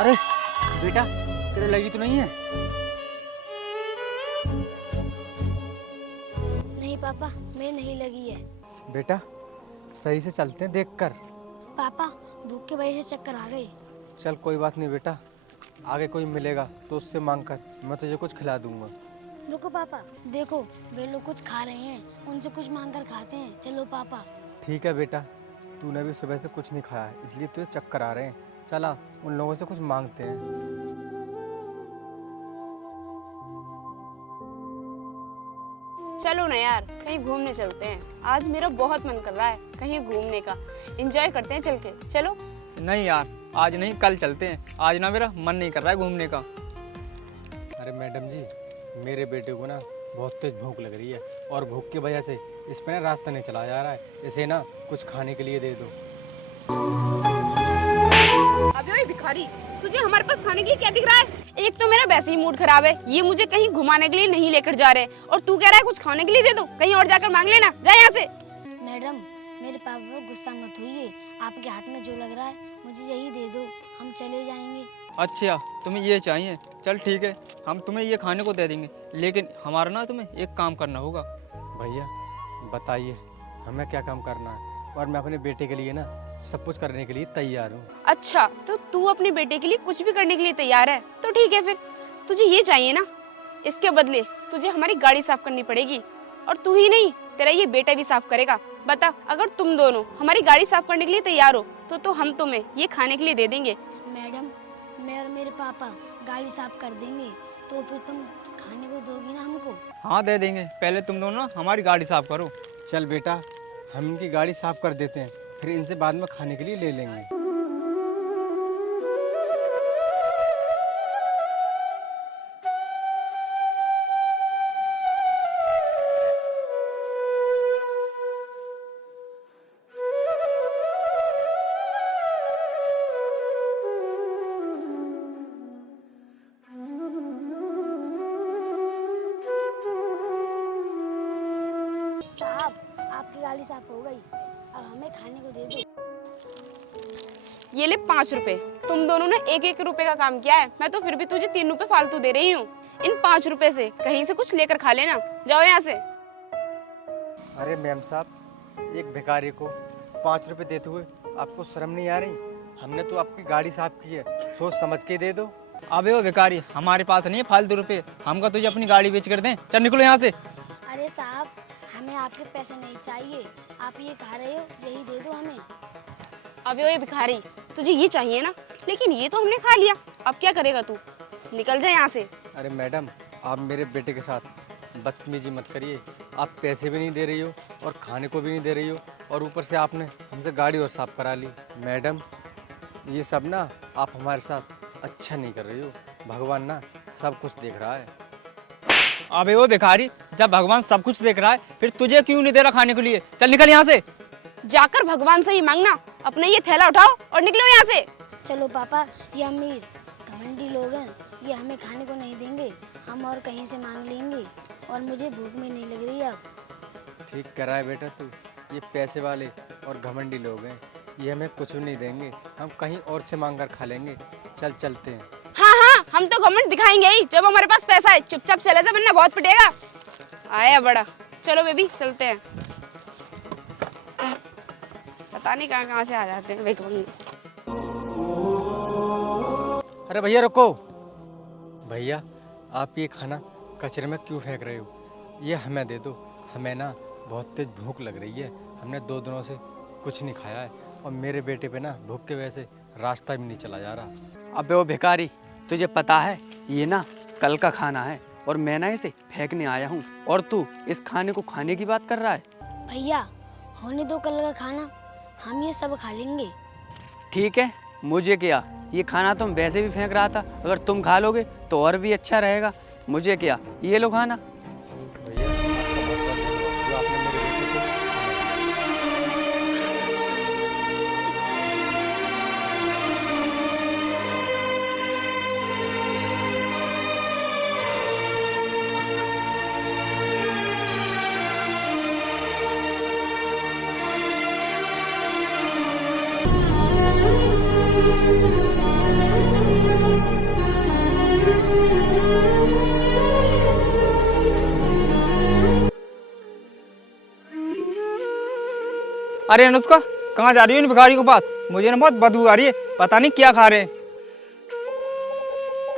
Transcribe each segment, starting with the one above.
अरे बेटा, तेरे लगी तो नहीं है? नहीं पापा, मैं नहीं लगी है। बेटा सही से चलते हैं देख कर। पापा भूख की वजह से चक्कर आ गए। चल कोई बात नहीं बेटा, आगे कोई मिलेगा तो उससे मांग कर, मैं तुझे कुछ खिला दूंगा। रुको पापा, देखो वे लोग कुछ खा रहे हैं, उनसे कुछ मांग कर खाते हैं। चलो पापा। ठीक है बेटा, तूने भी सुबह से कुछ नहीं खाया है इसलिए तुझे चक्कर आ रहे हैं। चला उन लोगों से कुछ मांगते हैं। चलो ना यार, कहीं घूमने चलते हैं। आज मेरा बहुत मन कर रहा है कहीं घूमने का। एंजॉय करते हैं चल के। चलो। नहीं यार, आज नहीं, कल चलते हैं। आज ना मेरा मन नहीं कर रहा है घूमने का। अरे मैडम जी, मेरे बेटे को ना बहुत तेज भूख लग रही है और भूख की वजह से इस पर ना रास्ता नहीं चला जा रहा है। इसे ना कुछ खाने के लिए दे दो। अबे ओए भिखारी, तुझे हमारे पास खाने के लिए क्या दिख रहा है? एक तो मेरा वैसे ही मूड खराब है, ये मुझे कहीं घुमाने के लिए नहीं लेकर जा रहे, और तू कह रहा है कुछ खाने के लिए दे दो। कहीं और जाकर मांग लेना, जा यहाँ से। मैडम, मेरे पापा पर गुस्सा मत होइए। आपके हाथ में जो लग रहा है मुझे यही दे दो, हम चले जाएंगे। अच्छा, तुम्हें ये चाहिए? चल ठीक है, हम तुम्हें ये खाने को दे देंगे, लेकिन हमारा ना तुम्हें एक काम करना होगा। भैया बताइए हमें क्या काम करना है, और मैं अपने बेटे के लिए ना सब कुछ करने के लिए तैयार हूँ। अच्छा, तो तू अपने बेटे के लिए कुछ भी करने के लिए तैयार है? तो ठीक है, फिर तुझे ये चाहिए ना, इसके बदले तुझे हमारी गाड़ी साफ करनी पड़ेगी। और तू ही नहीं, तेरा ये बेटा भी साफ करेगा। बता, अगर तुम दोनों हमारी गाड़ी साफ करने के लिए तैयार हो तो हम तुम्हें ये खाने के लिए दे देंगे। मैडम, मैं और मेरे पापा गाड़ी साफ कर देंगे, तो फिर तुम खाने को दोगी ना हमको? हाँ दे देंगे, पहले तुम दोनों हमारी गाड़ी साफ करो। चल बेटा, हम इनकी गाड़ी साफ कर देते हैं, फिर इनसे बाद में खाने के लिए ले लेंगे। साहब, आपकी गाड़ी साफ हो गई, अब हमें खाने को दे दो। ये ले 5 रुपए। तुम दोनों ने 1-1 रुपए का काम किया है, मैं तो फिर भी तुझे 3 रुपए फालतू दे रही हूँ। इन 5 रुपए से कहीं से कुछ लेकर खा लेना। जाओ यहाँ से। अरे मैम साहब, एक भिखारी को 5 रुपए देते हुए आपको शर्म नहीं आ रही? हमने तो आपकी गाड़ी साफ की है, सोच समझ के दे दो। अबे वो भिखारी, हमारे पास नहीं है फालतू रुपए, हमका तुझे अपनी गाड़ी बेच कर दें। चल निकलो यहाँ से। अरे साहब, हमें आपके पैसे नहीं चाहिए, आप ये खा रहे हो यही दे दो हमें। अबे ओए भिखारी, तुझे ये चाहिए ना, लेकिन ये तो हमने खा लिया, अब क्या करेगा तू? निकल जा यहाँ से। अरे मैडम, आप मेरे बेटे के साथ बदतमीजी मत करिए। आप पैसे भी नहीं दे रही हो और खाने को भी नहीं दे रही हो, और ऊपर से आपने हमसे गाड़ी और साफ करा ली। मैडम, ये सब ना आप हमारे साथ अच्छा नहीं कर रही हो। भगवान ना सब कुछ देख रहा है। अबे वो भिखारी, जब भगवान सब कुछ देख रहा है, फिर तुझे क्यों नहीं दे रहा खाने के लिए? चल निकल यहाँ से। जाकर भगवान से ही मांगना। अपना ये थैला उठाओ और निकलो यहाँ से। चलो पापा, ये अमीर घमंडी लोग हैं, ये हमें खाने को नहीं देंगे, हम और कहीं से मांग लेंगे, और मुझे भूख में नहीं लग रही अब। ठीक करा है बेटा तू। ये पैसे वाले और घमंडी लोग हैं, ये हमें कुछ भी नहीं देंगे, हम कहीं और से मांग कर खा लेंगे। चल चलते हैं। हाँ हाँ, हम तो घमंड दिखाएंगे ही जब हमारे पास पैसा है। चुपचाप चले जा, वरना बहुत पिटेगा। आया बड़ा। चलो बेबी, चलते हैं। पता नहीं कहाँ कहाँ से आ जाते हैं भिखारी। अरे भैया रुको। भैया, आप ये खाना कचरे में क्यों फेंक रहे हो? ये हमें दे दो, हमें ना बहुत तेज भूख लग रही है। हमने 2 दिनों से कुछ नहीं खाया है, और मेरे बेटे पे ना भूख की वजह से रास्ता भी नहीं चला जा रहा। अबे वो भिखारी, तुझे पता है ये ना कल का खाना है, और मैं ना इसे फेंकने आया हूँ, और तू इस खाने को खाने की बात कर रहा है? भैया, होने दो कल का खाना, हम ये सब खा लेंगे। ठीक है, मुझे क्या, ये खाना तुम वैसे भी फेंक रहा था, अगर तुम खा लोगे तो और भी अच्छा रहेगा। मुझे क्या, ये लो खाना। भैया आपका बहुत बहुत धन्यवाद, जो आपने मेरे बेटे को अरे अनुष्का, कहाँ जा रही हो इन भिखारी के पास? मुझे ना बहुत बदबू आ रही है, पता नहीं क्या खा रहे हैं।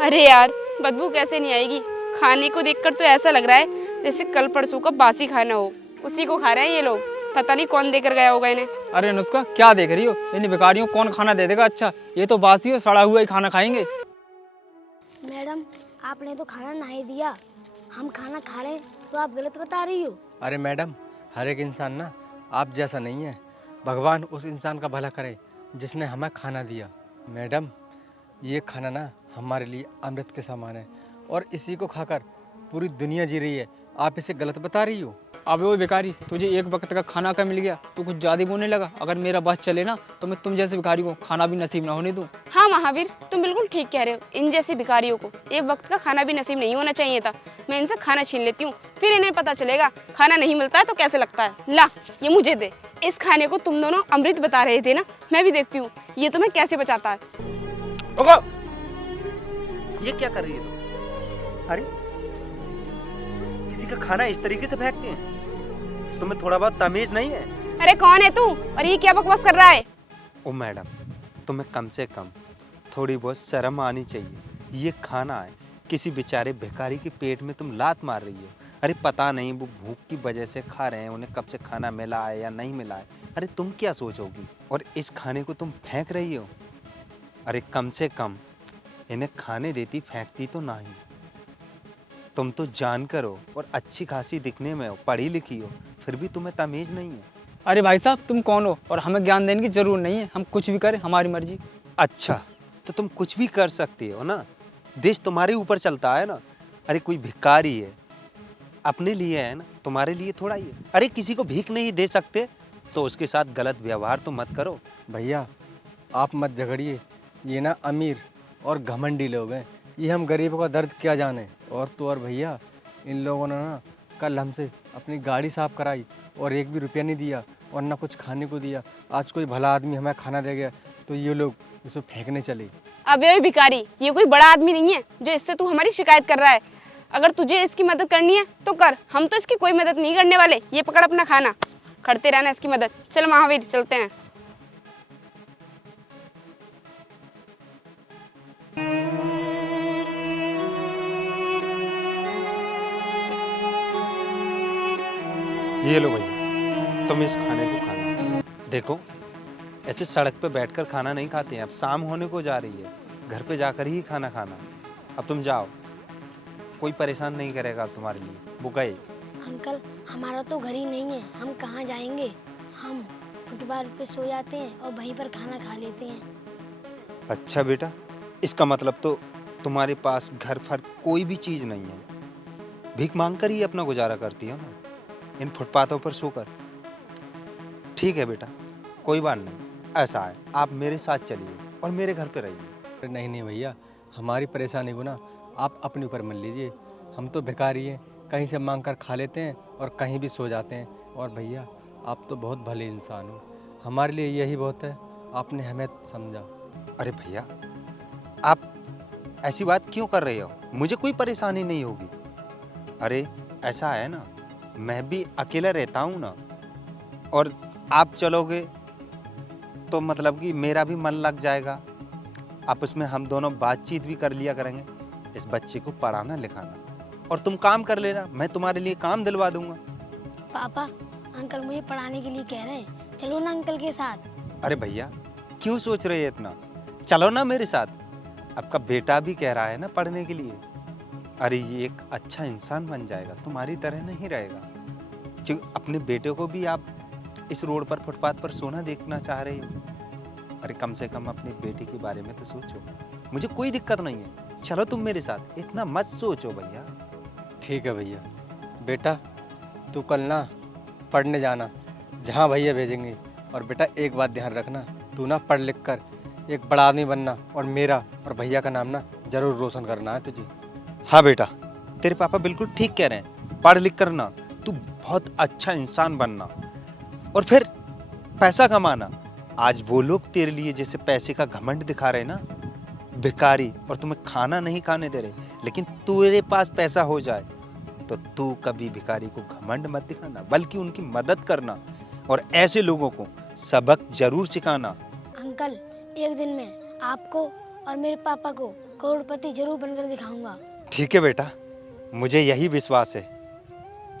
अरे यार, बदबू कैसे नहीं आएगी? खाने को देखकर तो ऐसा लग रहा है जैसे कल परसों का बासी खाना हो, उसी को खा रहे हैं ये लोग। पता नहीं कौन देकर गया होगा इन्हें। अरे अनुष्का, क्या देख रही हो? इन भिखारियों को कौन खाना दे देगा? अच्छा, ये तो बासी और सड़ा हुआ ही खाना खाएंगे। मैडम, आपने तो खाना नहीं दिया, हम खाना खा रहे हैं तो आप गलत बता रही हो। अरे मैडम, हर एक इंसान ना आप जैसा नहीं है। भगवान उस इंसान का भला करे जिसने हमें खाना दिया। मैडम, ये खाना ना हमारे लिए अमृत के समान है और इसी को खाकर पूरी दुनिया जी रही है। आप इसे गलत बता रही हो। अबे वो भिखारी, तुझे एक वक्त का खाना का मिल गया तो कुछ ज़्यादा बोलने लगा। अगर मेरा बस चले ना तो मैं तुम जैसे भिखारी को खाना भी नसीब ना होने दूँ। हाँ महावीर, तुम बिल्कुल ठीक कह रहे हो। इन जैसे भिखारियों को एक वक्त का खाना भी नसीब नहीं होना चाहिए था। मैं इनसे खाना छीन लेती हूँ, फिर इन्हें पता चलेगा खाना नहीं मिलता है तो कैसे लगता है। ला, ये मुझे दे। इस खाने को तुम दोनों अमृत बता रहे थे ना, मैं भी देखती हूँ ये तुम्हें कैसे बचाता है। रुको, ये क्या कर रही है तुम? अरे, किसी का खाना इस तरीके से फेंकते हैं? तुम्हें थोड़ा बहुत तमीज नहीं है? अरे कौन है तू और ये क्या बकवास कर रहा है? ओ मैडम, तुम्हें कम से कम थोड़ी बहुत शर्म आनी चाहिए। ये खाना है, किसी बेचारे भिखारी के पेट में तुम लात मार रही हो। अरे पता नहीं वो भूख की वजह से खा रहे हैं, उन्हें कब से खाना मिला है या नहीं मिला है। अरे तुम क्या सोचोगी? और इस खाने को तुम फेंक रही हो। अरे कम से कम इन्हें खाने देती, फेंकती तो नहीं। तुम तो जानकर हो और अच्छी खासी दिखने में हो, पढ़ी लिखी हो, फिर भी तुम्हें तमीज नहीं है। अरे भाई साहब, तुम कौन हो और हमें ज्ञान देने की जरूरत नहीं है। हम कुछ भी करें, हमारी मर्जी। अच्छा, तो तुम कुछ भी कर सकती हो ना, देश तुम्हारे ऊपर चलता है ना। अरे कोई भिखारी है, अपने लिए है ना, तुम्हारे लिए थोड़ा ही है। अरे किसी को भीख नहीं दे सकते तो उसके साथ गलत व्यवहार तो मत करो। भैया, आप मत झगड़िए। ये ना अमीर और घमंडी लोग हैं, ये हम गरीबों का दर्द क्या जाने। और तो और भैया, इन लोगों ने ना कल हमसे अपनी गाड़ी साफ कराई और एक भी रुपया नहीं दिया और ना कुछ खाने को दिया। आज कोई भला आदमी हमें खाना दे गया तो ये लोग इसे फेंकने चले। अबे ओए भिखारी, ये कोई बड़ा आदमी नहीं है जो इससे तू हमारी शिकायत कर रहा है। अगर तुझे इसकी मदद करनी है तो कर, हम तो इसकी कोई मदद नहीं करने वाले। ये पकड़ अपना खाना, करते रहना इसकी मदद। चल महावीर, चलते हैं। ये लो भैया, तुम इस खाने को खाना। देखो, ऐसे सड़क पे बैठकर खाना नहीं खाते हैं। अब शाम होने को जा रही है, घर पे जाकर ही खाना खाना। अब तुम जाओ, कोई परेशान नहीं करेगा अब तुम्हारे लिए। वो गए। अंकल, हमारा तो घर ही नहीं है, हम कहाँ जाएंगे? हम फुटपाथ पे सो जाते हैं और वहीं पर खाना खा लेते हैं। अच्छा बेटा, इसका मतलब तो तुम्हारे पास घर फर कोई भी चीज़ नहीं है। भीख मांग कर ही अपना गुजारा करती हो ना, इन फुटपाथों पर सोकर। ठीक है बेटा, कोई बात नहीं। ऐसा है, आप मेरे साथ चलिए और मेरे घर पे रहिए। नहीं नहीं भैया, हमारी परेशानी को ना आप अपने ऊपर मत लीजिए। हम तो भिखारी हैं, कहीं से मांग कर खा लेते हैं और कहीं भी सो जाते हैं। और भैया, आप तो बहुत भले इंसान हो, हमारे लिए यही बहुत है। आपने हमें समझा। अरे भैया, आप ऐसी बात क्यों कर रहे हो? मुझे कोई परेशानी नहीं होगी। अरे ऐसा है ना, मैं भी अकेला रहता हूँ ना, और आप चलोगे तो मतलब कि मेरा भी मन लग जाएगा। आपस में हम दोनों बातचीत भी कर लिया करेंगे। इस बच्चे को पढ़ाना लिखाना, और तुम काम कर लेना, मैं तुम्हारे लिए काम दिलवा दूंगा। पापा, अंकल मुझे पढ़ाने के लिए कह रहे हैं, चलो ना अंकल के साथ। अरे भैया, क्यों सोच रहे हैं इतना? चलो ना मेरे साथ। आपका बेटा भी कह रहा है ना पढ़ने के लिए। अरे ये एक अच्छा इंसान बन जाएगा, तुम्हारी तरह नहीं रहेगा। जो अपने बेटे को भी आप इस रोड पर, फुटपाथ पर सोना देखना चाह रहे हो। अरे कम से कम अपने बेटे के बारे में तो सोचो। मुझे कोई दिक्कत नहीं है, चलो तुम मेरे साथ। इतना मत सोचो भैया। ठीक है भैया। बेटा, तू कल ना पढ़ने जाना जहाँ भैया भेजेंगे। और बेटा एक बात ध्यान रखना, तू ना पढ़ लिख कर एक बड़ा आदमी बनना और मेरा और भैया का नाम ना जरूर रोशन करना है तुझे। हाँ बेटा, तेरे पापा बिल्कुल ठीक कह रहे हैं। पढ़ लिख कर ना तू बहुत अच्छा इंसान बनना और फिर पैसा कमाना। आज वो लोग तेरे लिए जैसे पैसे का घमंड दिखा रहे ना, भिखारी, और तुम्हें खाना नहीं खाने दे रहे, लेकिन तेरे पास पैसा हो जाए तो तू कभी भिखारी को घमंड मत दिखाना, बल्कि उनकी मदद करना और ऐसे लोगों को सबक जरूर सिखाना। अंकल, एक दिन में आपको और मेरे पापा को करोड़पति जरूर बनकर दिखाऊंगा। ठीक है बेटा, मुझे यही विश्वास है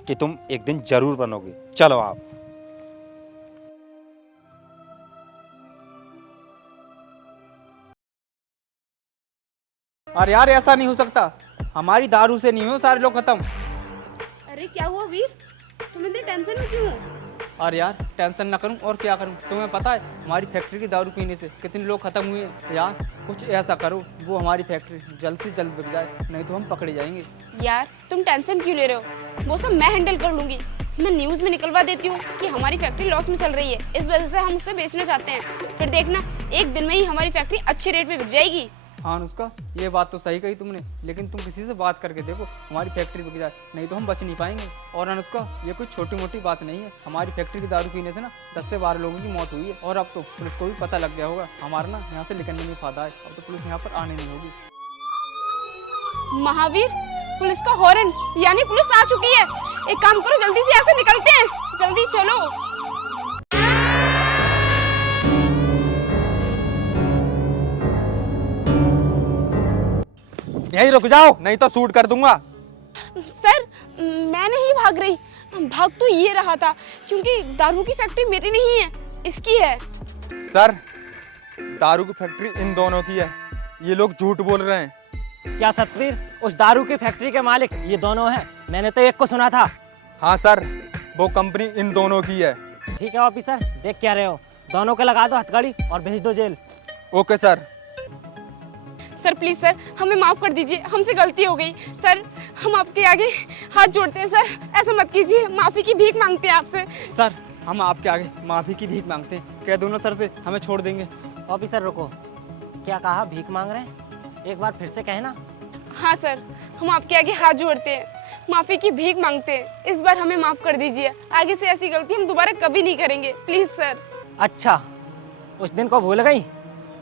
कि तुम एक दिन जरूर बनोगे। चलो आप। अरे यार ऐसा नहीं हो सकता, हमारी दारू से नहीं हो सारे लोग खत्म। अरे क्या हुआ वीर, तुम इतनी टेंशन में क्यों हो? अरे यार टेंशन ना करूं और क्या करूं, तुम्हें पता है हमारी फैक्ट्री की दारू पीने से कितने लोग खत्म हुए हैं। यार कुछ ऐसा करो वो हमारी फैक्ट्री जल्द से जल्द बिक जाए, नहीं तो हम पकड़े जाएंगे। यार तुम टेंशन क्यों ले रहे हो, वो सब मैं हैंडल कर लूंगी। मैं न्यूज़ में निकलवा देती हूँ कि हमारी फैक्ट्री लॉस में चल रही है, इस वजह से हम उसे बेचना चाहते हैं। फिर देखना एक दिन में ही हमारी फैक्ट्री अच्छे रेट पे बिक जाएगी। हाँ अनुष्का, ये बात तो सही कही तुमने, लेकिन तुम किसी से बात करके देखो हमारी फैक्ट्री बिक जाए, नहीं तो हम बच नहीं पाएंगे। और अनुष्का, ये कोई छोटी मोटी बात नहीं है, हमारी फैक्ट्री की दारू पीने से ना 10 से 12 लोगों की मौत हुई है। और अब तो पुलिस को भी पता लग गया होगा हमारा ना यहाँ से निकलने में फायदा है, अब तो पुलिस यहाँ पर आने नहीं होगी। महावीर, पुलिस का हॉर्न, यानी पुलिस आ चुकी है। एक काम करो, जल्दी से यहाँ से निकलते हैं, जल्दी चलो। यहीं रुक जाओ, नहीं तो शूट कर दूंगा। सर मैं नहीं भाग रही, भाग तो ये रहा था क्योंकि दारू की फैक्ट्री मेरी नहीं है, इसकी है। सर, दारू की फैक्ट्री इन दोनों की है, ये लोग झूठ बोल रहे हैं। क्या सतवीर, उस दारू की फैक्ट्री के मालिक ये दोनों हैं? मैंने तो एक को सुना था। हाँ सर, वो कंपनी इन दोनों की है। ठीक है ऑफिसर, देख क्या रहे हो, दोनों को लगा दो हथकड़ी और भेज दो जेल। Okay sir. Sir please sir, हमें माफ कर दीजिए, हमसे गलती हो गई। सर हम आपके आगे हाथ जोड़ते हैं सर, ऐसा मत कीजिए, माफी की भीख मांगते हैं आपसे। सर हम आपके आगे माफ़ी की भीख मांगते हैं, कह दो ना सर से हमें छोड़ देंगे। ऑफिसर रुको, क्या कहा भीख मांग रहे हैं? एक बार फिर से कहना। हाँ सर, हम आपके आगे हाथ जोड़ते हैं, माफी की भीख मांगते हैं, इस बार हमें माफ कर दीजिए, आगे से ऐसी गलती हम दोबारा कभी नहीं करेंगे, प्लीज सर। अच्छा, उस दिन को भूल गई?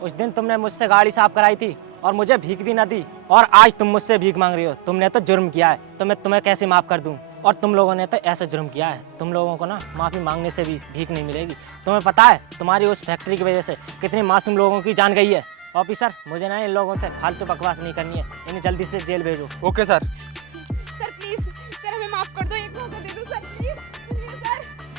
उस दिन तुमने मुझसे गाड़ी साफ कराई थी और मुझे भीख भी ना दी, और आज तुम मुझसे भीख मांग रही हो। तुमने तो जुर्म किया है, तो मैं तुम्हें कैसे माफ कर दूं? और तुम लोगों ने तो ऐसा जुर्म किया है, तुम लोगों को ना माफ़ी मांगने से भी भीख नहीं मिलेगी। तुम्हें पता है तुम्हारी उस फैक्ट्री की वजह से कितने मासूम लोगों की जान गई है। ऑफिसर, मुझे ना इन लोगों से फालतू बकवास नहीं करनी है, इन्हें जल्दी से जेल भेजो। Okay sir.